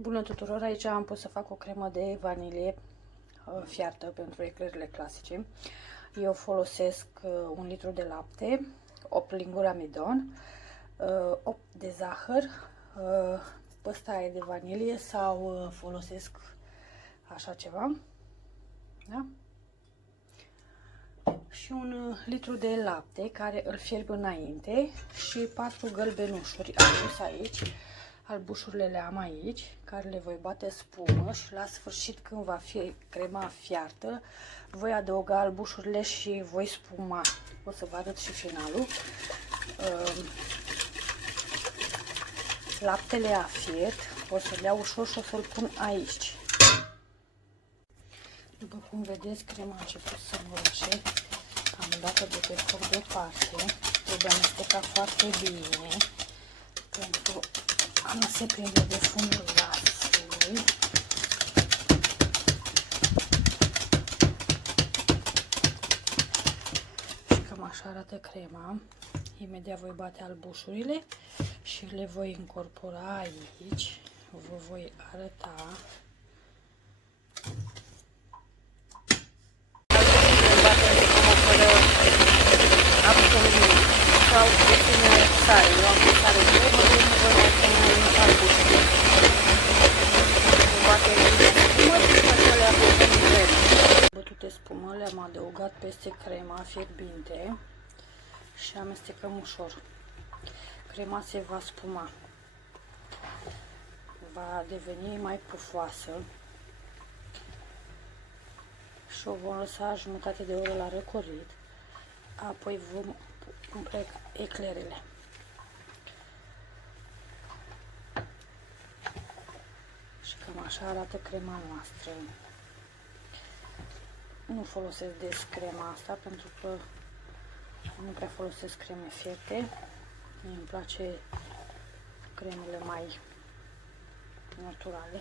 Bună tuturor! Aici am pus să fac o cremă de vanilie fiartă pentru eclerele clasice. Eu folosesc 1 litru de lapte, 8 linguri amidon, 8 de zahăr, păstaie de vanilie sau folosesc așa ceva, da? Și 1 litru de lapte care îl fierb înainte și 4 gălbenușuri am pus aici. Albușurile le am aici, care le voi bate spumă și la sfârșit, când va fi crema fiartă, voi adăuga albușurile și voi spuma. O să vă arăt și finalul. Laptele a fiert, o să-l iau ușor și o să-l pun aici. După cum vedeți, crema a început să murce. Am dat-o de pe foc deoparte. Trebuie amestecat foarte bine pentru a nu se prinde de fundul lasului. Și cam așa arată crema. Imediat voi bate albușurile și le voi incorpora aici. Vă voi arăta. Sau puțină sare. Eu am pus sare de urmă, nu vă mai pune albușurile. Bate spumă și să le aplicăm în cremă. Bătute spumă le-am adăugat peste crema fierbinte și amestecăm ușor. Crema se va spuma. Va deveni mai pufoasă și o vom lăsa jumătate de oră la răcorit. Apoi vom umple eclerele. Și cam așa arată crema noastră. Nu folosesc des crema asta pentru că nu prea folosesc creme fierte. Mie îmi place cremele mai naturale.